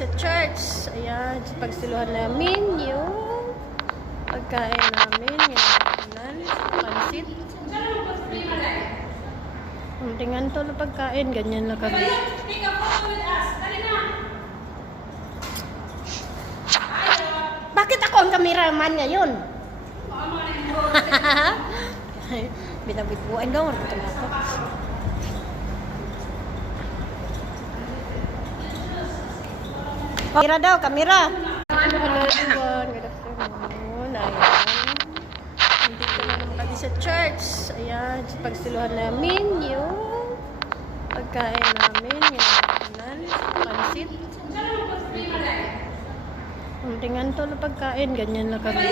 sa church. Ayan, pagsiluhan namin yung pagkain namin. Yung makanan, pansit. Tingnan to na pagkain. Ganyan na kami. Bakit ako ang cameraman ngayon? Binabitbuan daw. Kamera daw, kamera. Hello everyone, good afternoon. Ayan. Nandito na naman kami sa church. Ayan, pagsiluhan namin yung pagkain namin. Yung makanan, pansit. Tingnan to na pagkain. Ganyan na kami.